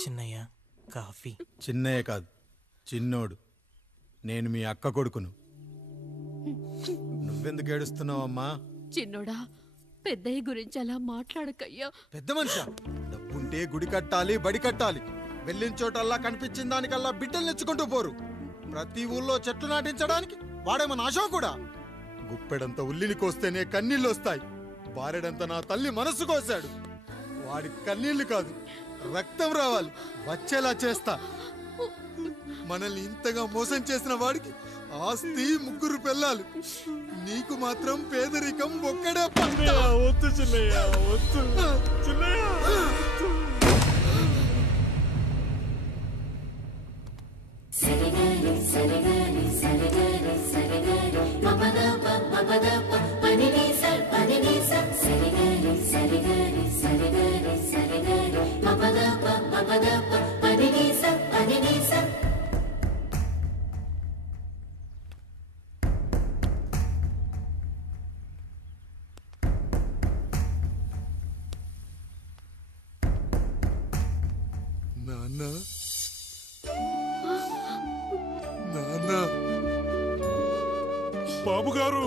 Chinnaiah coffee. Chinnaiah కాదు, చిన్నోడు. నేను మీ అక్క కొడుకును. నువ్వెందుకు ఏడుస్తున్నావమ్మా? చిన్నోడా, పెద్దయ్య గురించి అలా మాట్లాడకయ్యా. పెద్ద మనిషా, డబ్బుంటే గుడి కట్టాలి, బడి కట్టాలి. వెళ్ళిన చోటల్లా కనిపించిన దానికల్లా బిడ్డలు నెచ్చుకుంటూ పోరు. ప్రతి ఊళ్ళో చెట్లు నాటించడానికి వాడేమన్నా ఆశో కూడా. గుప్పెడంత ఉల్లిని కోస్తేనే కన్నీళ్ళు వస్తాయి. బారెడంత నా తల్లి మనస్సు కోసాడు. వాడి కన్నీళ్లు కాదు, రక్తం రావాలి, వచ్చేలా చేస్తా. మనల్ని ఇంతగా మోసం చేసిన వాడికి ఆస్తి 3 పిల్లలు. నీకు మాత్రం పేదరికం ఒక్కడే. వద్దు చిన్నయ్య, వద్దు చిన్నయ్య. నాన్న, నాన్న. బాబుగారు.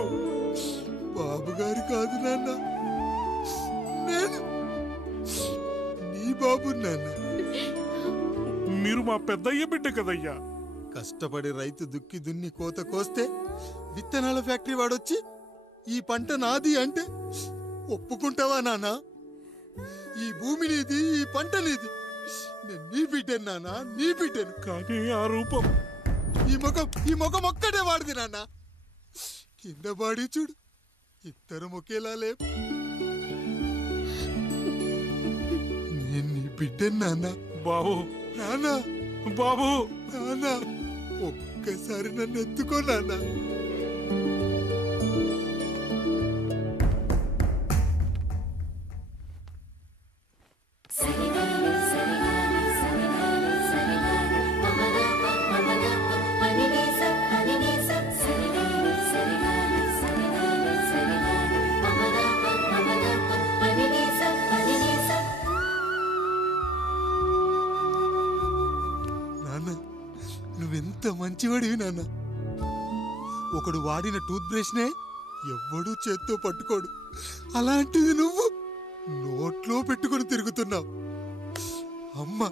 బాబుగారు కాదు నాన్న, నేను నీ బాబు నాన్న. మీరు మా పెద్దయ్య బిడ్డ కదయ్యా. కష్టపడి రైతు దుక్కి దున్ని కోత కోస్తే విత్తనాల ఫ్యాక్టరీ వాడొచ్చి ఈ పంట నాది అంటే ఒప్పుకుంటావా నాన్న? ఈ భూమి నీది, ఈ పంట నీది. నేను నీ బిడ్డను నాన్న, నీ బిడ్డను. కానీ ఆ రూపం, ఈ ముఖం ఒక్కడే వాడిది నాన్న. కింద బాడీ చూడు, ఇద్దరు ఒకేలా లేవు. నేను నీ బిడ్డను నాన్న. బాబు, నాన్న, బాబు, నాన్న, ఒక్కసారి నన్ను ఎత్తుకో నాన్న. నువ్వెంత మంచివాడివి నాన్న. ఒకడు వాడిన టూత్ బ్రష్ నే ఎవ్వడూ చేత్తో పట్టుకోడు. అలాంటిది నువ్వు నోట్లో పెట్టుకుని తిరుగుతున్నావు. అమ్మ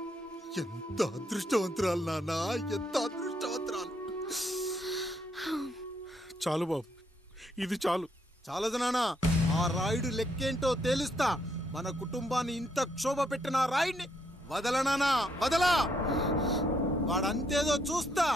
ఎంత అదృష్టవంతురాలు నాన్న, ఎంత అదృష్టవంతురాలు. చాలు బాబు, ఇది చాలు. చాలదు నాన్న, ఆ రాయుడు లెక్కేంటో తేలుస్తా. మన కుటుంబాన్ని ఇంత క్షోభ పెట్టిన ఆ రాయుడిని వదలనానా, వదలా. వాడంతేదో చూస్తా.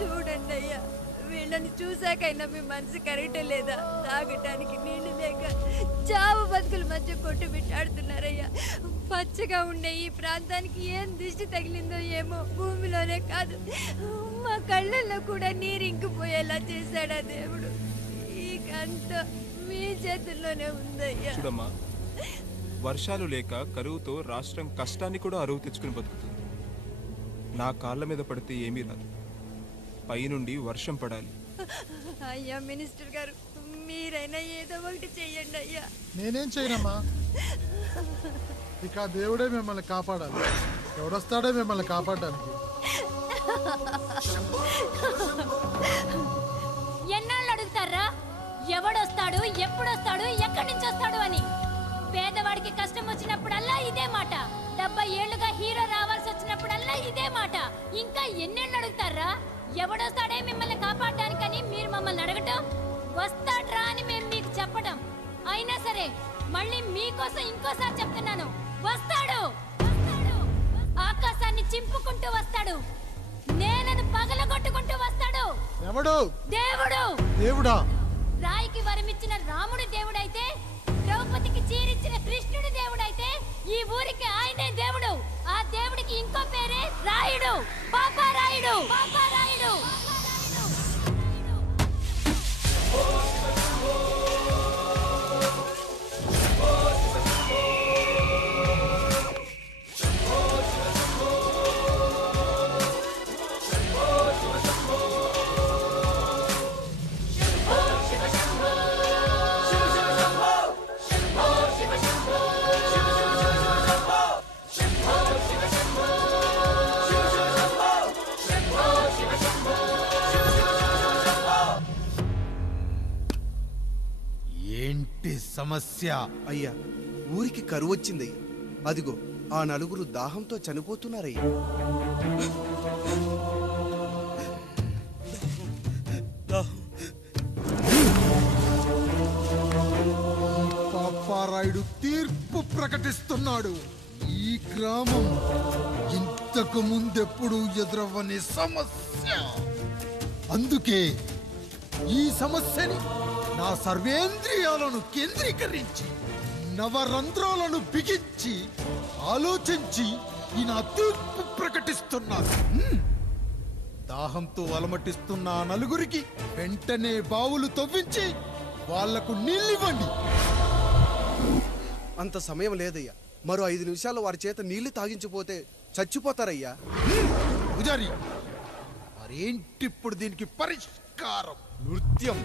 చూడండి అయ్యా, వీళ్ళని చూసాకైనా మీ మనసు కరెక్ట్ లేదా? తాగటానికి నీళ్లు లేక చావు బతుకుల మధ్య కొట్టు బిట్టాడుతున్నారయ్యా. పచ్చగా ఉండే ఈ ప్రాంతానికి ఏం దిష్టి తగిలిందో ఏమో. భూమిలోనే కాదు, మా కళ్ళల్లో కూడా నీరు ఇంకిపోయేలా చేశాడా దేవుడు. ఈ గంట మీ చేతుల్లోనే ఉందయ్యా. చూడమ్మా, వర్షాలు లేక కరువుతో రాష్ట్రం కష్టాన్ని కూడా అరువు తెచ్చుకుని బతుకుతుంది. నా కాళ్ళ మీద పడితే ఏమీ రాదు, పైనుండి వర్షం పడాలి. అయ్యా మినిస్టర్ గారు, మీరైనా ఏదో ఒకటి చెయ్యండి అయ్యా. నేనేం చేయనమ్మా, ఇక దేవుడే మిమ్మల్ని కాపాడాలి. ఎవడొస్తాడో మిమ్మల్ని కాపాడడానికి. ఎన్నాళ్ళు అడుగుతారా ఎవడొస్తాడు, ఎప్పుడొస్తాడు, ఎక్కడి నుంచి వస్తాడు అని? పేదవాడికి కష్టం వచ్చినప్పుడల్లా ఇదే మాట. 70 ఏళ్లుగా హీరో రావాల్సి వచ్చినప్పుడల్లా ఇదే మాట. ఇంకా ఎన్నెళ్ళు అడుగుతారా? ఎవడొస్తాడే మిమ్మల్ని కాపాడడానికని మీరు మమ్మల్ని అడగటం, వస్తాడ్రా అని మేము మీకు చెప్పటం. అయినా సరే మళ్ళీ మీకోసం ఇంకోసారి చెప్తున్నాను, వస్తాడు. ఆకాశాన్ని చింపుకుంటూ వస్తాడు, నేలను పగలగొట్టుకుంటూ వస్తాడు. ఎవడు? దేవుడు. దేవుడా? రాయికి వరమిచ్చిన రాముడి దేవుడైతే, ద్రౌపదికి చీరిచ్చిన కృష్ణుడి దేవుడైతే, ఈ ఊరికి పాపారాయుడు పాపారాయుడు ఏంటి సమస్య? అయ్యా, ఊరికి కరువు వచ్చిందయ్యా. అదిగో ఆ నలుగురు దాహంతో చనిపోతున్నారయ్యా. పాపారాయుడు తీర్పు ప్రకటిస్తున్నాడు. ఈ గ్రామం ఇంతకు ముందెప్పుడు ఎదురవ్వని సమస్య. అందుకే ఈ సమస్యని నా సర్వేంద్రియాలను కేంద్రీకరించి నవరంధ్రాలను బిగించి ఆలోచించి ఈ నా తీర్పు ప్రకటిస్తున్నాను. దాహంతో అలమటిస్తున్న ఆ నలుగురికి వెంటనే బావులు తవ్వించి వాళ్లకు నీళ్ళివ్వండి. అంత సమయం లేదయ్యా. మరో 5 నిమిషాల్లో వారి చేత నీళ్లు తాగించిపోతే చచ్చిపోతారయ్యా. పూజారి, మరేంటిప్పుడు దీనికి పరిష్కారం? నృత్యం.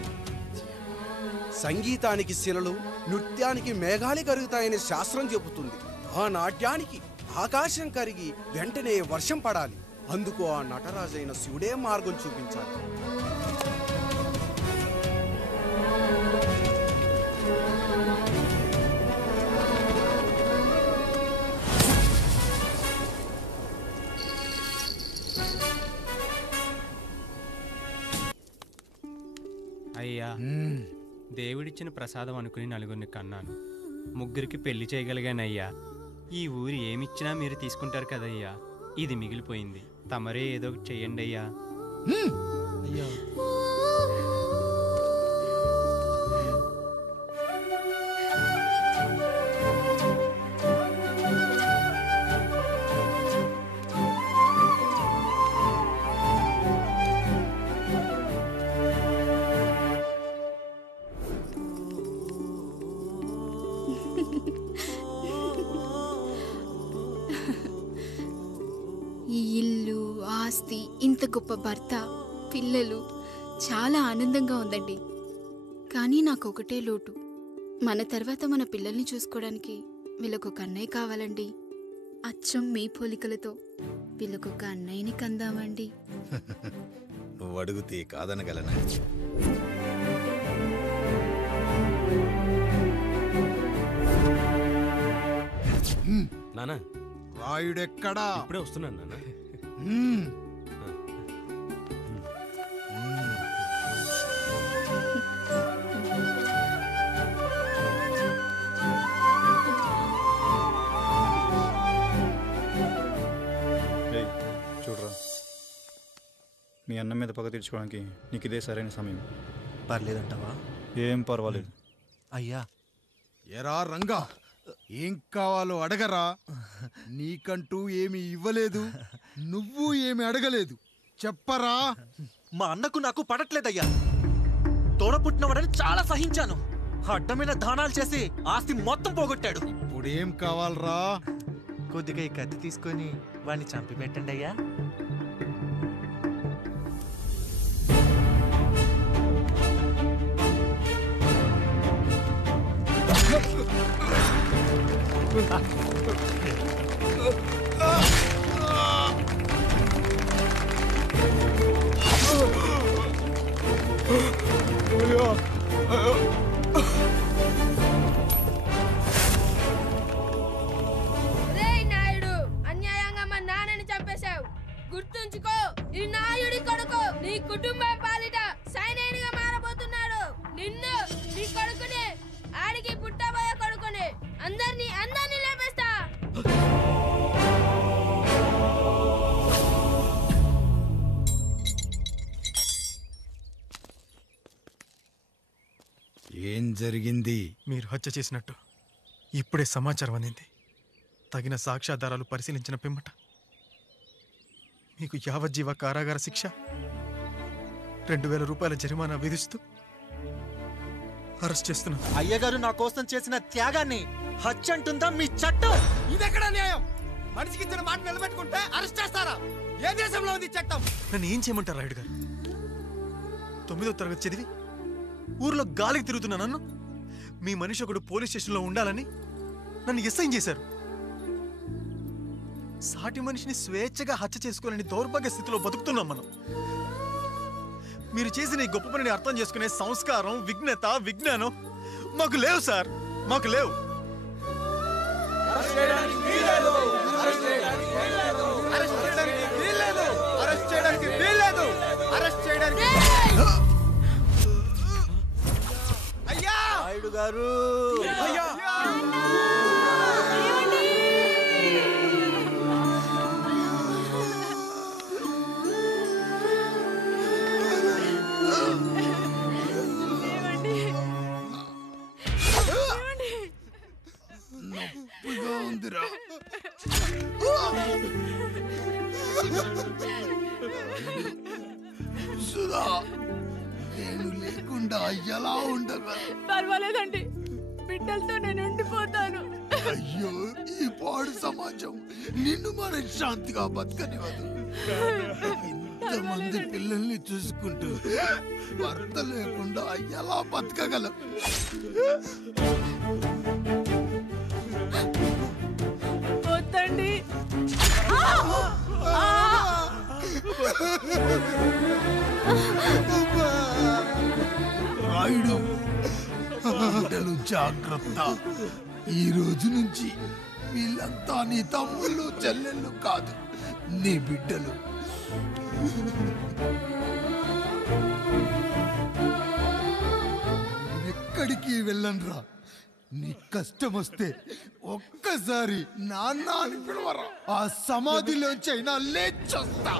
సంగీతానికి శిలలు, నృత్యానికి మేఘాలు కరుగుతాయని శాస్త్రం చెబుతుంది. ఆ నాట్యానికి ఆకాశం కరిగి వెంటనే వర్షం పడాలి. అందుకు ఆ నటరాజైన శివుడే మార్గం చూపించాలి. అయ్యా, దేవుడిచ్చిన ప్రసాదం అనుకుని నలుగురిని కన్నాను. 3 పెళ్లి చేయగలిగానయ్యా. ఈ ఊరు ఏమిచ్చినా మీరు తీసుకుంటారు కదయ్యా. ఇది మిగిలిపోయింది. తమరే ఏదో ఒకటి చెయ్యండి అయ్యా. ఈ ఇల్లు, ఆస్తి, ఇంత గొప్ప భర్త, పిల్లలు, చాలా ఆనందంగా ఉందండి. కానీ నాకు ఒకటే లోటు. మన తర్వాత మన పిల్లల్ని చూసుకోవడానికి వీళ్ళకొక అన్నయ్య కావాలండి. అచ్చం మీ పోలికలతో వీళ్ళకొక అన్నయ్యని కందామండి. నువ్వు అడిగితే కాదనగలనా? నానా, రాయుడెక్కడా? ఇప్పుడే వస్తున్నాను నాన్న. చూడరా, మీ అన్న మీద పగ తీర్చుకోవడానికి నీకు ఇదే సరైన సమయం. పర్లేదంటావా? ఏం పర్వాలేదు. అయ్యా, ఎరా రంగా, ఏం కావాలో అడగరా. నీకంటూ ఏమి ఇవ్వలేదు, నువ్వు ఏమి అడగలేదు. చెప్పరా. మా అన్నకు నాకు పడట్లేదయ్యా. తోడ పుట్టినవాడని చాలా సహించాను. అడ్డమైన దానాలు చేసి ఆస్తి మొత్తం పోగొట్టాడు. ఇప్పుడేం కావాలరా? కొద్దిగా ఈ కత్తి తీసుకొని వాడిని చంపి పెట్టండి అయ్యా. నాయుడు, అన్యాయంగా మా నాన్నని చంపేశావు. గుర్తుంచుకో, ఈ నాయుడి కొడుకు నీ కుటుంబం పాలిట సైనికుడిగా మారబోతున్నాడు. నిన్ను, నీ కొడుకుని, ఆడికి పుట్టబోయే కొడుకుని అందరినీ లేపేస్తా. ఏం జరిగింది? మీరు హత్య చేసినట్టు ఇప్పుడే సమాచారం అందింది. తగిన సాక్ష్యాధారాలు పరిశీలించిన పిమ్మట మీకు యావజ్జీవ కారాగార శిక్ష, 2000 రూపాయల జరిమానా విధిస్తూ అరెస్ట్ చేస్తున్నాను. అయ్యగారు నా కోసం చేసిన త్యాగాన్ని హత్య అంటుందా మీ చట్టం? ఇదెక్కడ న్యాయం? మనిషికి ఇచ్చిన మాట నిలబెట్టుకుంటే అరెస్ట్ చేస్తారా? ఏ దేశంలో ఉంది చట్టం? నన్ను ఏం చేయమంటారు రాయుడు గారు? 9వ తరగతి చదివి ఊర్లో గాలికి తిరుగుతున్నా నన్ను మీ మనిషి ఒకడు పోలీస్ స్టేషన్లో ఉండాలని నన్ను ఎస్ఐన్ చేశారు. సాటి మనిషిని స్వేచ్ఛగా హత్య చేసుకోవాలని దౌర్భాగ్య స్థితిలో బతుకుతున్నాం మనం. మీరు చేసిన ఈ గొప్ప పనిని అర్థం చేసుకునే సంస్కారం, విజ్ఞత, విజ్ఞానం మాకు లేవు సార్, మాకు లేవు. అయ్యా నాయుడు గారు, నొప్పిగా ఉందిరా. సుధా, నేను లేకుండా ఎలా ఉండగలను? పర్వాలేదండి, బిడ్డలతో నేను ఉండిపోతాను. అయ్యో, ఈ పాడు సమాజం నిన్ను మనశ్శాంతిగా బతకనివ్వదు. ఇంతమంది పిల్లల్ని చూసుకుంటూ భర్త లేకుండా ఎలా బతకగలం? వద్దండి. రాయుడు, బిడ్డలు జాగ్రత్త. ఈ రోజు నుంచి వీళ్ళంతా నీ తమ్ముళ్ళు చెల్లెళ్ళు కాదు, నీ బిడ్డలు. ఎక్కడికి వెళ్ళనురా. నీ కష్టం వస్తే ఒక్కసారి నాన్న అని పిలవరా. ఆ సమాధిలోంచి అయినా లేచొస్తా.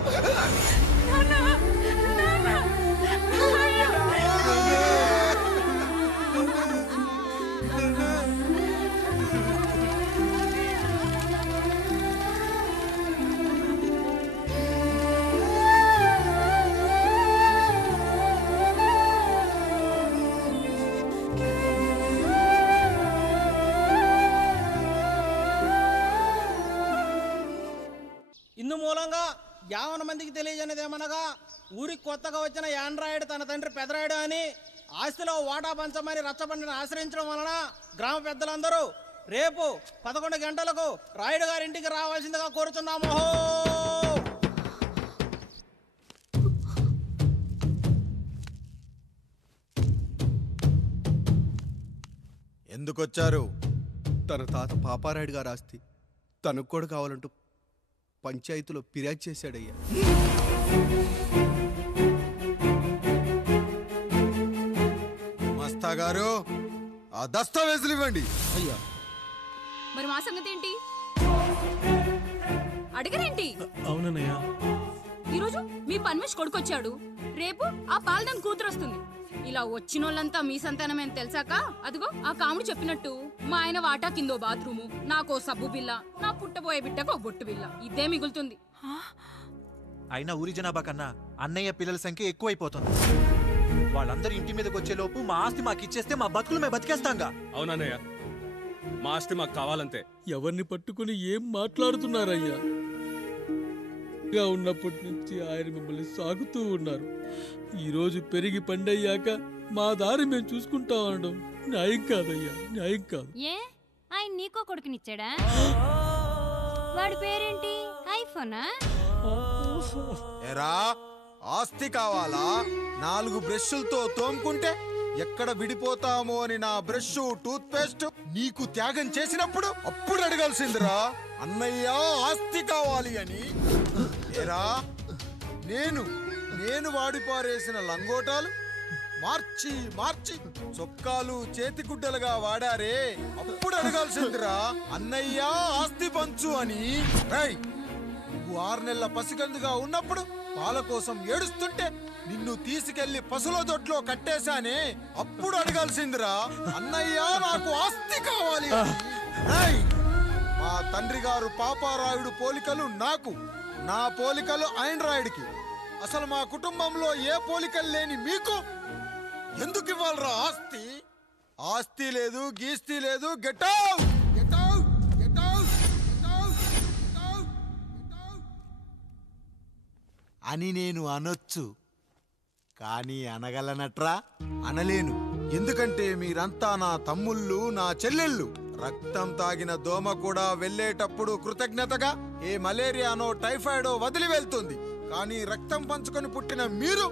ఇందు మూలంగా 50 మందికి తెలియజేయనిదేమనగా, ఊరికి కొత్తగా వచ్చిన యాండ్రాయిడ్ తన తండ్రి పెదరాయుడు అని ఆస్తిలో వాటా పంచమని రచ్చబండిని ఆశ్రయించడం వలన గ్రామ పెద్దలందరూ రేపు 11 గంటలకు రాయుడు గారింటికి రావాల్సిందిగా కోరుచున్నాము. ఎందుకొచ్చారు? తన తాత పాపారాయుడు గారు ఆస్తి తనకు కూడా కావాలంటూ పంచాయతీలో ఫిర్యాదు చేశాడయ్యా. మస్తా గారు, ఆ దస్తావేజులు ఇవ్వండి. అయ్యా, మరి మా సంగతి ఏంటి? అడగరేంటి? అవునన్నయ్య, ఈరోజు మీ పన్మేష్ కొడుకొచ్చాడు, రేపు ఆ పాలదం కూతురు వస్తుంది. ఇలా వచ్చినోళ్ళంతా మీ సంతానమే అని తెలిసాక అదిగో ఆ కాముడు చెప్పినట్టు మా ఆయన వాటా కిందో బాత్రూము, నాకో సబ్బు బిల్ల, నా పుట్టబోయే బిడ్డకు ఒక బొట్టు బిల్ల, ఇదే మిగులుతుంది. అయినా ఊరి జనాభా కన్నా అన్నయ్య పిల్లల సంఖ్య ఎక్కువైపోతుంది. వాళ్ళందరూ ఇంటి మీదకి వచ్చే లోపు మా ఆస్తి మాకు ఇచ్చేస్తే మా బతుకులు మేము బతికేస్తాంగా. అవునన్నయ్య, మా ఆస్తి మాకు కావాలంతే. ఎవరిని పట్టుకుని ఏం మాట్లాడుతున్నారయ్యా? ఉన్నప్పటి నుంచి ఆయన మిమ్మల్ని సాగుతూ ఉన్నారు. ఈరోజు పెరిగి పండయ్యాక మా దారి మేము చూసుకుంటాం అనడం న్యాయం కాదయ్యా, న్యాయం కాదు. ఏ ఆయన నీకో కొడుకునిచ్చాడా? వాడి పేరేంటి? ఐఫోనా? ఎరా, ఆస్తి కావాలా? 4 బ్రష్లతో తోముకుంటే ఎక్కడ విడిపోతామో అని నా బ్రష్, టూత్ పేస్ట్ నీకు త్యాగం చేసినప్పుడు అప్పుడు అడగాల్సిందిరా, అన్నయ్య ఆస్తి కావాలి అని. ఎరా, నేను వాడిపారేసిన లంగోటాలు మార్చి మార్చి చొక్కాలు చేతిగుడ్డలుగా వాడారే, అప్పుడు అడగాల్సిందిరా, అన్నయ్య ఆస్తి పంచు అని. నువ్వు 6 నెలల పసిగందుగా ఉన్నప్పుడు పాల కోసం ఏడుస్తుంటే నిన్ను తీసుకెళ్లి పసుల దొట్లో కట్టేశానే, అప్పుడు అడగాల్సిందిరా, అన్నయ్య నాకు ఆస్తి కావాలి అని. మా తండ్రి గారు పాపారాయుడు పోలికలు నాకు, నా పోలికలు ఆండ్రాయిడ్కి. అసలు మా కుటుంబంలో ఏ పోలికలు లేని మీకు ఎందుకు ఇవ్వాలరా ఆస్తి? ఆస్తి లేదు, గీస్తి లేదు. Get out, get out, get out, get out, get out అని నేను అనొచ్చు, కానీ అనగలనట్రా? అనలేను. ఎందుకంటే మీరంతా నా తమ్ముళ్ళు, నా చెల్లెళ్ళు. రక్తం తాగిన దోమ కూడా వెళ్ళేటప్పుడు కృతజ్ఞతగా ఏ మలేరియానో టైఫాయిడో వదిలి వెళ్తుంది. కానీ రక్తం పంచుకొని పుట్టిన మీరు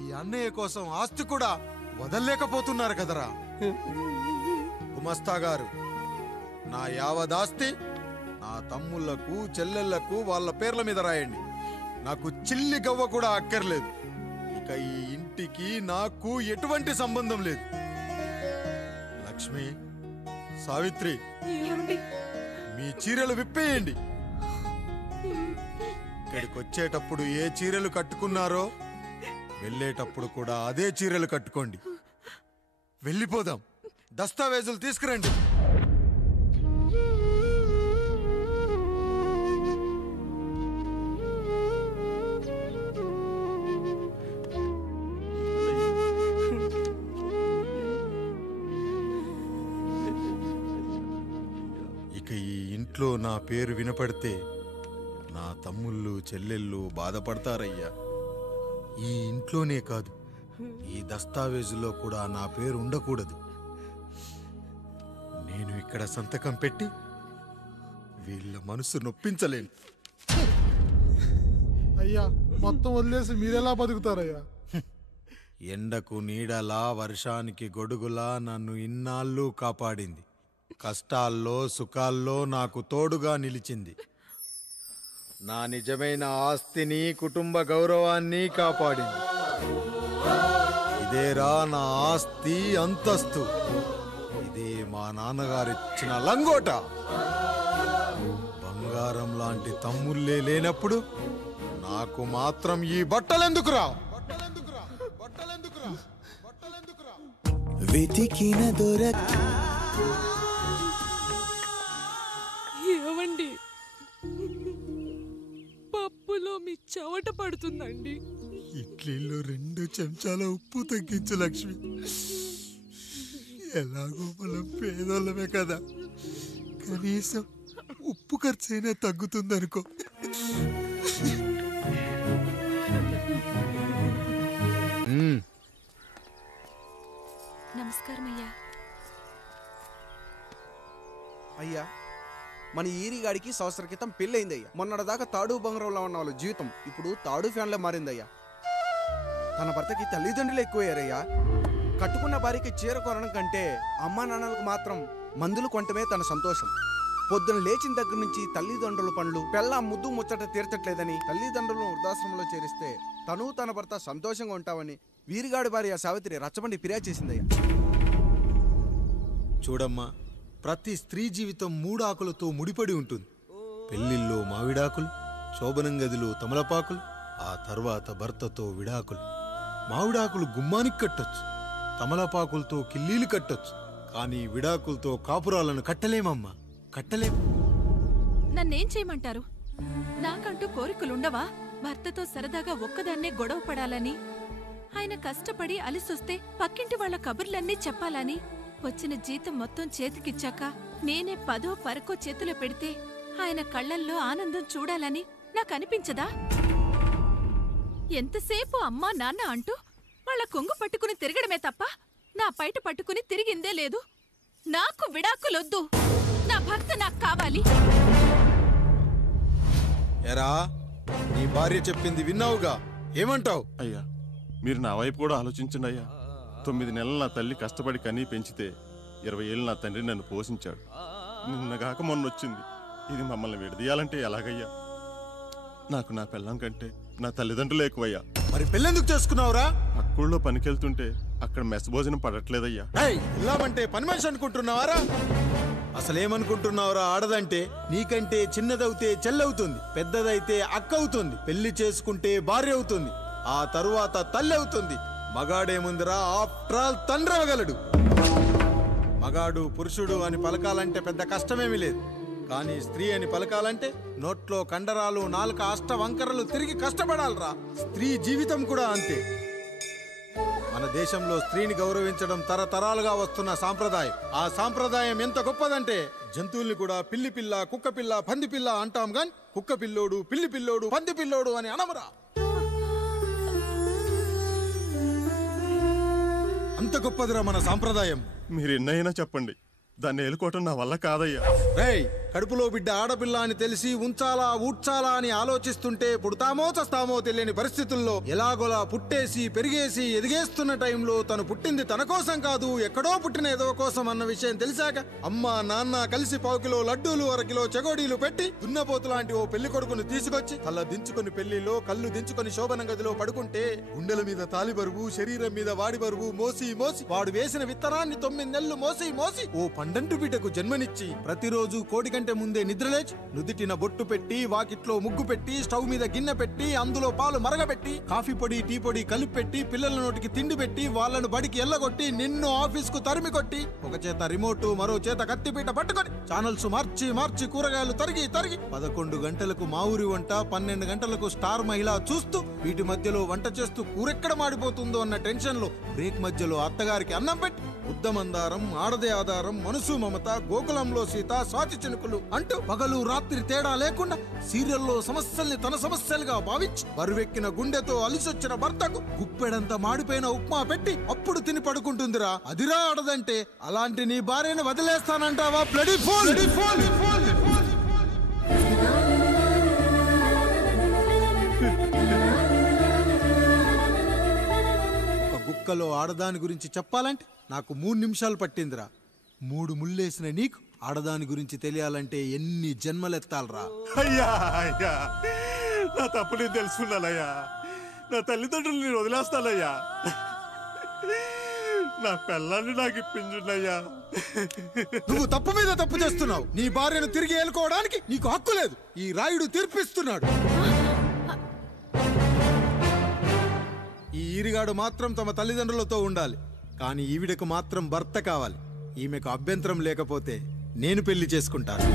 ఈ అన్నయ్య కోసం ఆస్తి కూడా వదల్లేకపోతున్నారు కదరా. గుమస్తా గారు, నా యావదాస్తి నా తమ్ముళ్లకు, చెల్లెళ్లకు వాళ్ళ పేర్ల మీద రాయండి. నాకు చిల్లి గవ్వ కూడా అక్కర్లేదు. ఇక ఈ ఇంటికి నాకు ఎటువంటి సంబంధం లేదు. లక్ష్మి, సావిత్రి, మీ చీరలు విప్పేయండి. ఇక్కడికి వచ్చేటప్పుడు ఏ చీరలు కట్టుకున్నారో వెళ్ళేటప్పుడు కూడా అదే చీరలు కట్టుకోండి. వెళ్ళిపోదాం. దస్తావేజులు తీసుకురండి. ఇక ఈ ఇంట్లో నా పేరు వినపడితే నా తమ్ముళ్ళు, చెల్లెళ్ళు బాధపడతారయ్యా. ఈ ఇంట్లోనే కాదు, ఈ దస్తావేజులో కూడా నా పేరు ఉండకూడదు. నేను ఇక్కడ సంతకం పెట్టి వీళ్ళ మనసు నొప్పించలేను. అయ్యా, మొత్తం వదిలేసి మీరెలా బతుకుతారయ్యా? ఎండకు నీడలా, వర్షానికి గొడుగులా నన్ను ఇన్నాళ్ళు కాపాడింది. కష్టాల్లో, సుఖాల్లో నాకు తోడుగా నిలిచింది. నా నిజమైన ఆస్తిని, కుటుంబ గౌరవాన్ని కాపాడింది. ఇదేరా నా ఆస్తి, అంతస్తు. ఇదే మా నాన్నగారిచ్చిన లంగోట. బంగారం లాంటి తమ్ముళ్ళే లేనప్పుడు నాకు మాత్రం ఈ బట్టలెందుకురా? వెతికిన దొరక ఏవండి, పప్పులో మీ చెవట పడుతుందండి. ఇడ్లీలో 2 చెంచాల ఉప్పు తగ్గించు లక్ష్మి. ఎలాగో మనం పేదోళ్ళమే కదా, కనీసం ఉప్పు ఖర్చైనా తగ్గుతుందనుకో. నమస్కారం అయ్యా. అయ్యా, మన ఈరిగాడికి సంవత్సరం క్రితం పెళ్ళయిందయ్యా. మొన్నటిదాకా తాడు బంగారంలో ఉన్న వాళ్ళ జీవితం ఇప్పుడు తాడు ఫ్యాన్లో మారిందయ్యా. తన భర్తకి తల్లిదండ్రులు ఎక్కువయ్యారయ్యా. కట్టుకున్న భార్యకి చీర కొనడం కంటే అమ్మా నాన్నలకు మాత్రం మందులు కొనటమే తన సంతోషం. పొద్దున లేచిన దగ్గర నుంచి తల్లిదండ్రుల పనులు, పెళ్ళ ముద్దు ముచ్చట తీర్చట్లేదని తల్లిదండ్రులను వృద్ధాశ్రమంలో చేరిస్తే తను తన భర్త సంతోషంగా ఉంటామని వీరిగాడి భార్య సావిత్రి రచ్చబండి ఫిర్యాదు చేసిందయ్యా. చూడమ్మా, ప్రతి స్త్రీ జీవితం 3 ఆకులతో ముడిపడి ఉంటుంది. పెళ్లిల్లో మావిడాకులు, శోభనం గదిలో తమలపాకులు, ఆ తర్వాత భర్తతో విడాకులు. మావిడాకులు గుమ్మానికి కట్టొచ్చు, తమలపాకులతో కిల్లీలు కట్టొచ్చు, కానీ విడాకులతో కాపురాలను కట్టలేమమ్మా, కట్టలేం. నన్నేం చేయమంటారు? నాకంటూ కోరికలుండవా? భర్తతో సరదాగా ఒక్కదాన్నే గొడవ పడాలని, ఆయన కష్టపడి అలిసొస్తే పక్కింటి వాళ్ళ కబుర్లన్నీ చెప్పాలని, వచ్చిన జీతం మొత్తం చేతికిచ్చాక నేనే 10ో 12కో చేతిలో పెడితే ఆయన కళ్ళల్లో ఆనందం చూడాలని నాకనిపించదా? ఎంతసేపు అమ్మా నాన్న అంటూ వాళ్ళ కొంగు పట్టుకుని తిరగడమే తప్ప నా పైట పట్టుకుని తిరిగిందే లేదు. నాకు విడాకులొద్దు, నా భర్త నాకు కావాలి. ఎరా, నీ భార్య చెప్పింది విన్నావుగా, ఏమంటావు? అయ్యా, మీరు నా వైపు కూడా ఆలోచించండి అయ్యా. 9 నెలలు నా తల్లి కష్టపడి కనీ పెంచితే 20 ఏళ్ళు నా తండ్రి నన్ను పోషించాడు. నిన్నగాక మొన్న వచ్చింది. ఇది మమ్మల్ని విడదీయాలంటే ఎలాగయ్యా? నాకు నా పిల్లం కంటే నా తల్లిదండ్రులు ఎక్కువయ్యా. మరి పెళ్ళెందుకు చేసుకున్నావురా? పక్కూళ్ళో పనికెళ్తుంటే అక్కడ మెస్ భోజనం పడట్లేదయ్యా. ఇల్లామంటే పని మనిషి అనుకుంటున్నావారా? అసలేమనుకుంటున్నావురా? ఆడదంటే నీకంటే చిన్నదవుతే చెల్లవుతుంది, పెద్దదైతే అక్క అవుతుంది, పెళ్లి చేసుకుంటే భార్య అవుతుంది, ఆ తరువాత తల్లి అవుతుంది. మగాడేముందిరా, ఆఫ్టర్ ఆల్ తండ్రి అవగలడు. మగాడు పురుషుడు అని పలకాలంటే పెద్ద కష్టమేమీ లేదు. కానీ స్త్రీ అని పలకాలంటే నోట్లో కండరాలు, నాలుక, అష్టవంకరలు తిరిగి కష్టపడాలరా. స్త్రీ జీవితం కూడా అంతే. మన దేశంలో స్త్రీని గౌరవించడం తరతరాలుగా వస్తున్న సాంప్రదాయం. ఆ సాంప్రదాయం ఎంత గొప్పదంటే జంతువుల్ని కూడా పిల్లి పిల్ల, కుక్క పిల్ల, పంది పిల్ల అంటాం గాని కుక్క పిల్లోడు, పిల్లి పిల్లోడు, పంది పిల్లోడు అని అనమురా. అంత గొప్పదిరా మన సాంప్రదాయం. మీరు ఎన్నైనా చెప్పండి, దాన్ని ఏలుకోవటం నా వల్ల కాదయ్యా. రేయ్, కడుపులో బిడ్డ ఆడపిల్ల అని తెలిసి ఉంచాలా ఊడ్చాలా అని ఆలోచిస్తుంటే పుడతామో చస్తామో తెలియని పరిస్థితుల్లో ఎలాగోలా పుట్టేసి పెరిగేసి ఎదిగేస్తున్న టైంలో తను పుట్టింది తన కోసం కాదు, ఎక్కడో పుట్టిన ఏదో కోసం అన్న విషయం తెలిసాక అమ్మ నాన్న కలిసి 1 కిలో లడ్డూలు, 1 కిలో చెగోడీలు పెట్టి దున్నపోతు లాంటి ఓ పెళ్లి కొడుకును తీసుకొచ్చి తల దించుకొని పెళ్లిలో కళ్ళు దించుకొని శోభన గదిలో పడుకుంటే గుండెల మీద తాలి బరువు, శరీరం మీద వాడి బరువు మోసి మోసి వాడు వేసిన విత్తనాన్ని 9 నెలలు మోసి మోసి ఓ పండంటు బిడ్డకు జన్మనిచ్చి ప్రతిరోజు కోడి కంటే ముందే నిద్రలేచి నుదిటిన బొట్టు పెట్టి, వాకిట్లో ముగ్గు పెట్టి, స్టవ్ మీద గిన్నె పెట్టి, అందులో పాలు మరగబెట్టి, కాఫీ పొడి టీ పొడి కలిపి పెట్టి, పిల్లల నోటికి తిండి పెట్టి, వాళ్ళను బడికి ఎల్లగొట్టి, నిన్ను ఆఫీస్ కు తరిమి కొట్టి, ఒక చేత రిమోట్ మరో చేత కత్తిపీట పట్టుకొని ఛానల్స్ మార్చి మార్చి కూరగాయలు తరిగి తరిగి 11 గంటలకు మా ఊరి వంట, 12 గంటలకు స్టార్ మహిళ చూస్తూ వీటి మధ్యలో వంట చేస్తూ కూరెక్కడ మాడిపోతుందో అన్న టెన్షన్ లో బ్రేక్ మధ్యలో అత్తగారికి అన్నం పెట్టి ఉద్దమందారం, ఆడదే ఆధారం, మనసు మమత, గోకులంలో సీత, స్వాతి చినుకులు అంటూ పగలు రాత్రి తేడా లేకుండా సీరియల్లో సమస్యల్ని తన సమస్యలుగా భావించి బరువెక్కిన గుండెతో అలిసొచ్చిన భర్తకు గుప్పెడంత మాడిపోయిన ఉప్మా పెట్టి అప్పుడు తిని పడుకుంటుందిరా. అదిరా ఆడదంటే. అలాంటి నీ భార్యను వదిలేస్తానంటావా? Bloody pole! గుక్కలో ఆడదాని గురించి చెప్పాలంటే నాకు 3 నిమిషాలు పట్టిందిరా. 3 ముళ్ళేసిన నీకు ఆడదాని గురించి తెలియాలంటే ఎన్ని జన్మలెత్తాలరా. అయ్యా అయ్యా, నా తప్పు నేను తెలుసుకున్నానయ్యా. నా తల్లిదండ్రులు నేను వదిలేస్తానయ్యా. నా పిల్లల్ని నాకు ఇప్పించున్నాయ్యా. నువ్వు తప్పు మీద తప్పు చేస్తున్నావు. నీ భార్యను తిరిగి ఏలుకోవడానికి నీకు హక్కు లేదు. ఈ రాయుడు తీర్పిస్తున్నాడు. ఈ ఈరిగాడు మాత్రం తమ తల్లిదండ్రులతో ఉండాలి, కానీ ఈవిడకు మాత్రం భర్త కావాలి. ఈమెకు అభ్యంతరం లేకపోతే నేను పెళ్లి చేసుకుంటాను.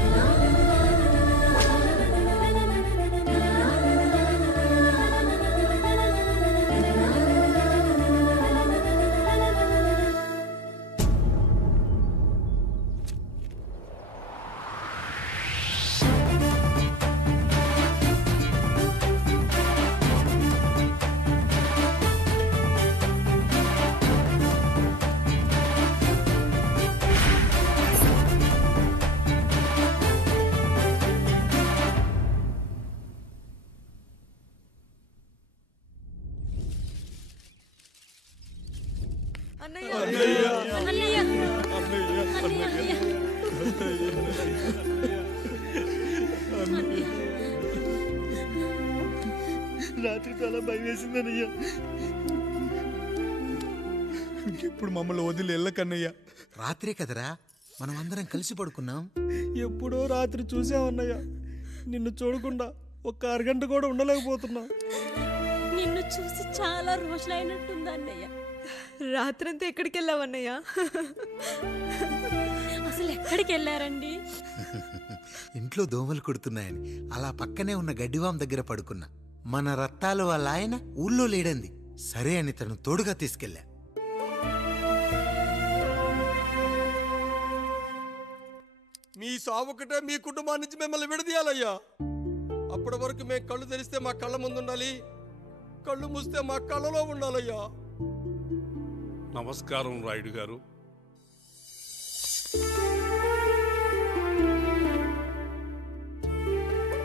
రాత్రి చాలా భయం వేసిందనయ్యా. ఇప్పుడు మమ్మల్ని వదిలి వెళ్ళకన్నయ్యా. రాత్రే కదరా మనం అందరం కలిసి పడుకున్నాం. ఎప్పుడో రాత్రి చూసామన్నయ్యా. నిన్ను చూడకుండా 1 అరగంట కూడా ఉండలేకపోతున్నా. నిన్ను చూసి చాలా రోజులైనట్టుంది అన్నయ్య. రాత్రంతా ఎక్కడికి వెళ్ళావన్నయ్యా? అసలు ఎక్కడికి వెళ్ళారండి? ఇంట్లో దోమలు కుడుతున్నాయని అలా పక్కనే ఉన్న గడ్డివాం దగ్గర పడుకున్నా. మన రత్తాలు వాళ్ళ ఆయన ఊళ్ళో లేడంది. సరే అని తను తోడుగా తీసుకెళ్ళా. మీ సావుకటే మీ కుటుంబాన్ని నుంచి మిమ్మల్ని విడదీయాలయ్యా. అప్పటి వరకు మేము కళ్ళు తెరిస్తే మా కళ్ళ ముందు ఉండాలి, కళ్ళు మూస్తే మా కళ్ళలో ఉండాలయ్యా. నమస్కారం రాయుడు గారు.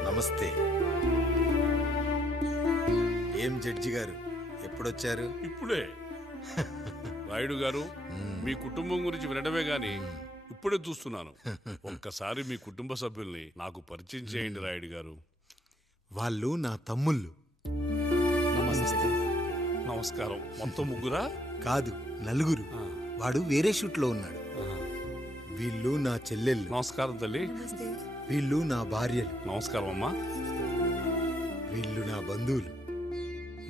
నమస్తే. ఏం జడ్జి గారు ఎప్పుడొచ్చారు? ఇప్పుడే. రాయుడు గారు, మీ కుటుంబం గురించి వినడమే గాని ఇప్పుడే చూస్తున్నాను. ఒక్కసారి మీ కుటుంబ సభ్యుల్ని నాకు పరిచయం చేయండి రాయుడు గారు. వాళ్ళు నా తమ్ముళ్ళు. నమస్కారం. మొత్తం ముగ్గురా? కాదు, 4. వాడు వేరే షూట్లో ఉన్నాడు. వీళ్ళు నా చెల్లెళ్ళు. నమస్కారం తల్లి. వీళ్ళు నా భార్యలు. నమస్కారం అమ్మా. వీళ్ళు నా బంధువులు.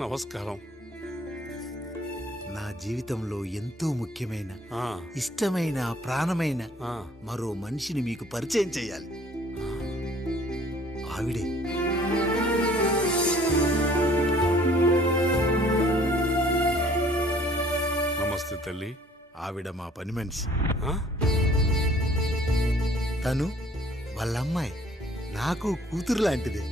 నమస్కారం. నా జీవితంలో ఎంతో ముఖ్యమైన, ఇష్టమైన, ప్రాణమైన మరో మనిషిని మీకు పరిచయం చేయాలి. ఆవిడే. నమస్తే తల్లి. ఆవిడ మా పని మనిషి. తను వాళ్ళ అమ్మాయి, నాకు కూతురు లాంటిదే.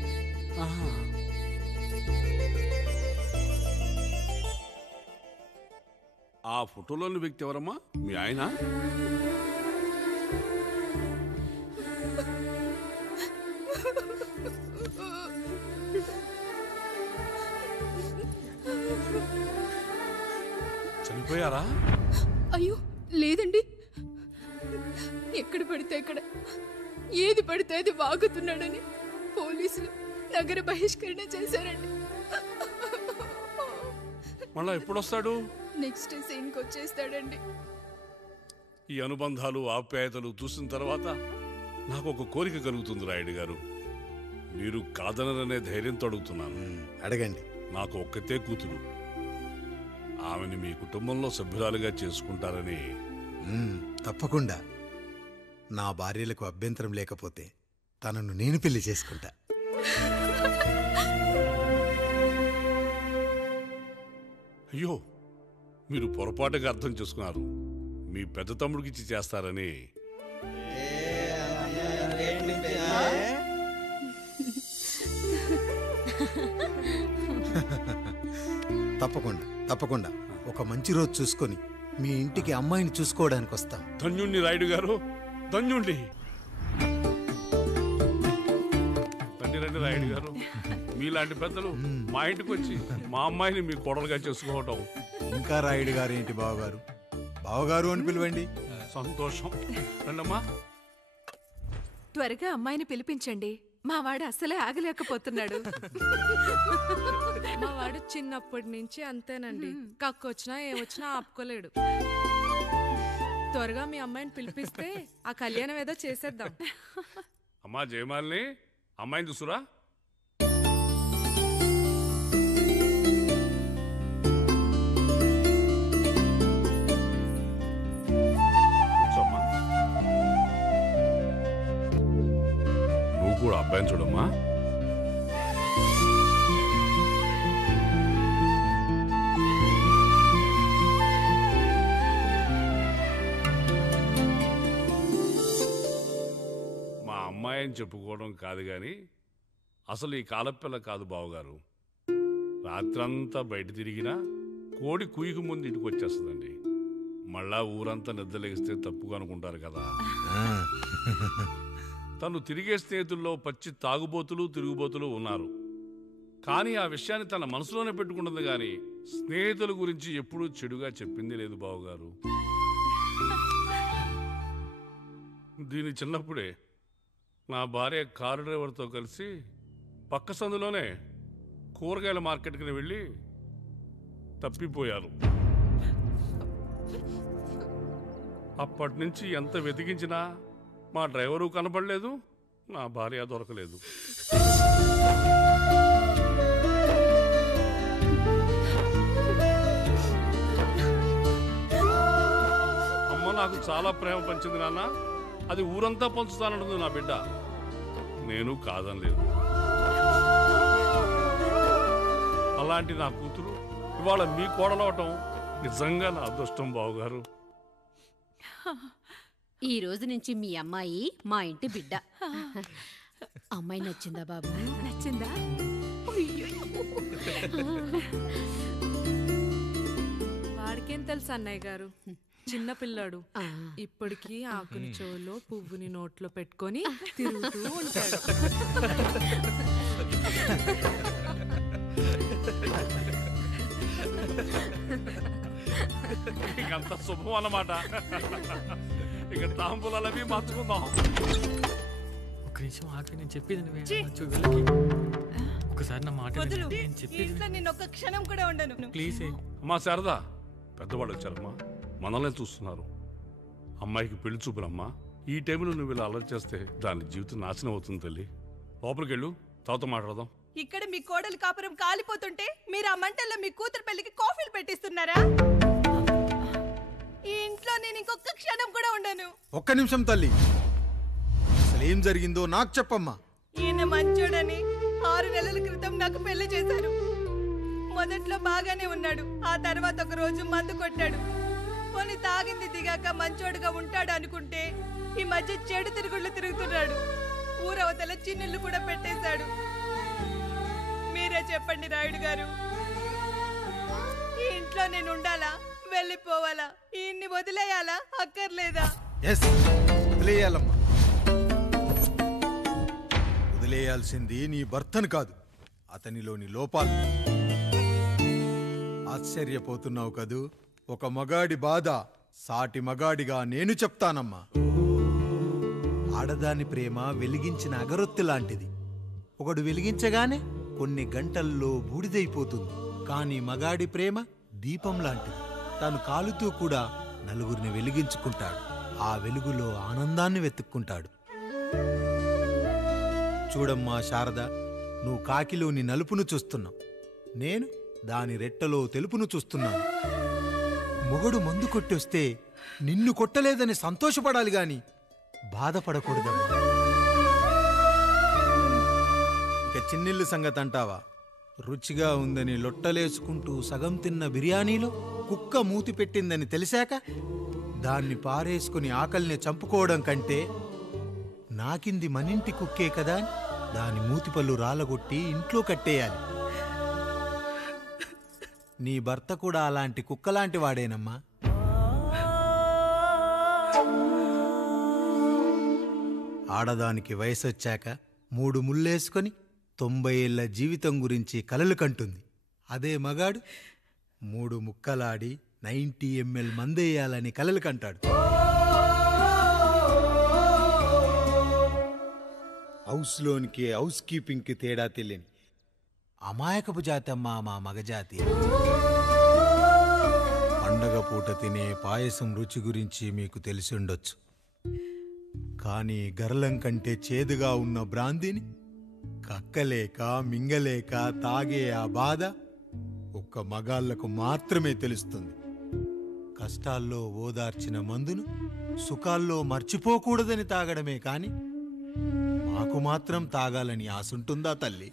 ఆ ఫోటోలోని వ్యక్తి ఎవరమ్మా? మీ ఆయన? చనిపోయారా? అయ్యో లేదండి, ఎక్కడ పడితే అక్కడ ఏది పడితే అది వాగుతున్నాడని పోలీసులు నగర బహిష్కరణ చేశారండి. మళ్ళా ఎప్పుడొస్తాడు? నెక్స్ట్ సీన్కి వచ్చేస్తాడండి. ఈ అనుబంధాలు ఆప్యాయతలు చూసిన తర్వాత నాకు ఒక కోరిక కలుగుతుంది రాయుడు గారు. మీరు కాదనరనే ధైర్యంతో అడుగుతున్నాను. అడగండి. నాకు ఒక్కతే కూతురు. ఆమెను మీ కుటుంబంలో సభ్యురాలుగా చేసుకుంటారని. తప్పకుండా. నా భార్యలకు అభ్యంతరం లేకపోతే తనను నేను పెళ్లి చేసుకుంటా. అయ్యో, మీరు పొరపాటుగా అర్థం చేసుకున్నారు. మీ పెద్ద తమ్ముడికి ఇచ్చి చేస్తారని. తప్పకుండా తప్పకుండా ఒక మంచి రోజు చూసుకొని మీ ఇంటికి అమ్మాయిని చూసుకోవడానికి వస్తాం. ధన్యుణ్ణి రాయుడు గారు, ధన్యుణ్ణి. రండి రాయుడు గారు, మీలాంటి పెద్దలు మా ఇంటికి వచ్చి మా అమ్మాయిని మీ కోడలుగా చేసుకోవటం. ఇంకా రాయుడు గారు ఏంటి బావగారు? బావగారు అని పిలవండి. సంతోషం. రండమ్మా. త్వరగా అమ్మాయిని పిలిపించండి. మా వాడు అసలే ఆగలేకపోతున్నాడు. మా వాడు చిన్నప్పటి నుంచి అంతేనండి. కక్కొచ్చినా ఏమొచ్చినా ఆపుకోలేడు. త్వరగా మీ అమ్మాయిని పిలిపిస్తే ఆ కళ్యాణం ఏదో చేసేద్దాం. అమ్మా జయమాలిని, అమ్మాయిని చూసురా. కూర్చోమ్మా. నువ్వు కూడా అబ్బాయిని చూడమ్మా. అమ్మాయిని చెప్పుకోవడం కాదు కానీ అసలు ఈ కాలపిల్ల కాదు బావగారు. రాత్రంతా బయట తిరిగినా కోడి కుయ్యకు ముందు ఇంటికి వచ్చేస్తుందండి. మళ్ళా ఊరంతా నిద్రలేగిస్తే తప్పుగా అనుకుంటారు కదా. తను తిరిగే స్నేహితుల్లో పచ్చి తాగుబోతులు తిరుగుబోతులు ఉన్నారు. కానీ ఆ విషయాన్ని తన మనసులోనే పెట్టుకుంటుంది కానీ స్నేహితుల గురించి ఎప్పుడూ చెడుగా చెప్పింది లేదు బావగారు. దీని చిన్నప్పుడే నా భార్య కారు డ్రైవర్తో కలిసి పక్క సందులోనే కూరగాయల మార్కెట్కి వెళ్ళి తప్పిపోయారు. అప్పటి నుంచి ఎంత వెతికించినా మా డ్రైవరు కనపడలేదు, నా భార్య దొరకలేదు. అమ్మ నాకు చాలా ప్రేమ పంచింది నాన్న, అది ఊరంతా పంచుతానంటుంది నా బిడ్డ. నేను కాదనలేదు. అలాంటి నా కూతురు ఇవాళ మీ కోడలవటం నిజంగా నా అదృష్టం బావగారు. ఈ రోజు నుంచి మీ అమ్మాయి మా ఇంటి బిడ్డ. అమ్మాయి నచ్చిందా బాబు? నచ్చిందా? వాడికేం తెలుసు అన్నయ్య గారు, చిన్న పిల్లాడు. ఇప్పటికీ ఆకుని చెవులో పువ్వుని నోట్లో పెట్టుకొని తిరుగుతూ ఉంటాడు. ఇకంత శుభం అన్నమాట. ఇక తాంబూలవి మార్చుకుందాం. ఒక నిమిషం ఆగి, నేను చెప్పేది ఒకసారి నా మాట ఒక్క క్షణం కూడా ఉండను. ప్లీజ్. అమ్మా శారదా, పెద్దవాళ్ళు వచ్చారమ్మా, మనల్ని చూస్తున్నారు. అమ్మాయికి పెళ్లి చూపులమ్మా. ఈ టైంలో నువ్వు ఇలా అలర్ట్ చేస్తే దాని జీవితం నాశనం అవుతుంది తల్లి. లోపలికి వెళ్ళు, తర్వాత మాట్లాడదాం. ఇక్కడ మీ కోడలు కాపురం కాలిపోతుంటే మీరు ఆ మంటల్లో మీ కూతురు పెళ్లికి కాఫీలు పెట్టిస్తున్నారా? ఈ ఇంట్లో నేను ఇంకొక క్షణం కూడా ఉండను. ఒక్క నిమిషం తల్లి, అసలేం జరిగిందో నాకు చెప్పమ్మా. ఈయన మంచోడని 6 నెలల క్రితం నాకు పెళ్లి చేశారు. మొదట్లో బాగానే ఉన్నాడు. ఆ తర్వాత ఒక రోజు మందు కొట్టాడు. పోనీ తాగింది దిగాక మంచోడుగా ఉంటాడు అనుకుంటే ఈ మధ్య చెడు తిరుగుళ్ళు తిరుగుతున్నాడు. ఊరవతల చిన్నిళ్ళు కూడా పెట్టేశాడు. మీరే చెప్పండి రాయుడు గారు, ఈ ఇంట్లో నేను ఉండాలా, వెళ్ళిపోవాలా, ఈయన్ని వదిలేయాలా, అక్కర్లేదా? ఎస్, వదిలేయాలమ్మా. వదిలేయాల్సింది నీ భర్తను కాదు, అతనిలోని లోపాలు. ఆశ్చర్యపోతున్నావు కదూ? ఒక మగాడి బాధ సాటి మగాడిగా నేను చెప్తానమ్మా. ఆడదాని ప్రేమ వెలిగించిన అగరొత్తి లాంటిది. ఒకడు వెలిగించగానే కొన్ని గంటల్లో బూడిదైపోతుంది. కానీ మగాడి ప్రేమ దీపం లాంటిది. తాను కాలుతూ కూడా నలుగురిని వెలిగించుకుంటాడు. ఆ వెలుగులో ఆనందాన్ని వెతుక్కుంటాడు. చూడమ్మా శారద, నువ్వు కాకిలోని నలుపును చూస్తున్నావు, నేను దాని రెట్టలో తెలుపును చూస్తున్నాను. మొగడు మందు కొట్టొస్తే నిన్ను కొట్టలేదని సంతోషపడాలి గాని బాధపడకూడదమ్మా. ఇక చిన్నిల్లు సంగతి అంటావా? రుచిగా ఉందని లొట్టలేసుకుంటూ సగం తిన్న బిర్యానీలో కుక్క మూతి పెట్టిందని తెలిసాక దాన్ని పారేసుకుని ఆకలిని చంపుకోవడం కంటే నాకింది మనింటి కుక్కే కదా అని దాని మూతిపళ్ళు రాలగొట్టి ఇంట్లో కట్టేయాలి. నీ భర్త కూడా అలాంటి కుక్కలాంటి వాడేనమ్మా. ఆడదానికి వయసొచ్చాక 3 ముళ్ళేసుకొని 90 ఏళ్ల జీవితం గురించి కలలు కంటుంది. అదే మగాడు 3 ముక్కలాడి 90 ml మందేయాలని కలలు కంటాడు. హౌస్లోనికి హౌస్ కీపింగ్కి తేడా తెలియని అమాయకపు జాతమ్మా మా మగజాతి. పండగ పూట తినే పాయసం రుచి గురించి మీకు తెలిసి ఉండొచ్చు. కానీ గర్లం కంటే చేదుగా ఉన్న బ్రాందీని కక్కలేక మింగలేక తాగే ఆ బాధ ఒక్క మగాళ్లకు మాత్రమే తెలుస్తుంది. కష్టాల్లో ఓదార్చిన మందును సుఖాల్లో మర్చిపోకూడదని తాగడమే కాని మాకు మాత్రం తాగాలని ఆశుంటుందా తల్లి?